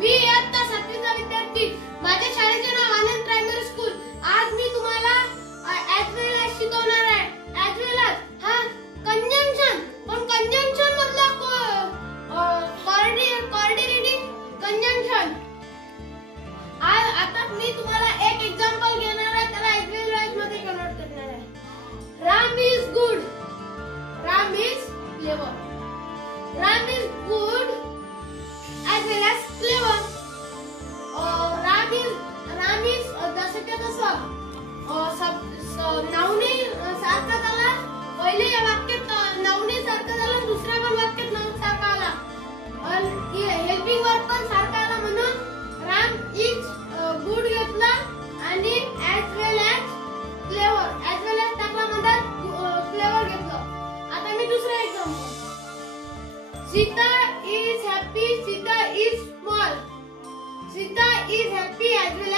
मी इयत्ता 7वीचा विद्यार्थी. माझ्या शाळेचे नाव आनंद प्रायमरी स्कूल. आज मी तुम्हाला ॲज वेल ॲज शिकवणार आहे. ॲज वेल ॲज हा कंजंक्शन, पण कंजंक्शन मधला कोऑर्डिनेटिंग कंजंक्शन. आता मी तुम्हाला एक एक्झाम्पल घेणार आहे, त्याला ॲज वेल ॲज मध्ये कन्वर्ट करणार आहे. Ram is good. Ram is clever. Ram is good as well as clever. Ram is जसं तसं नाऊने सारखा झाला. पहिले या वाक्यात नाऊने सारखा झाला, दुसऱ्या पण वाक्यात नाऊन सारखा आला. हेल्पिंग वर्ब पण सारखा आला, म्हणून राम इज गुड घेतला आणि as well as clever. as well as टाकला मध्ये क्लेवर घेतलं. आता मी दुसरा example. Sita is happy. Sita is small. Sita is happy as well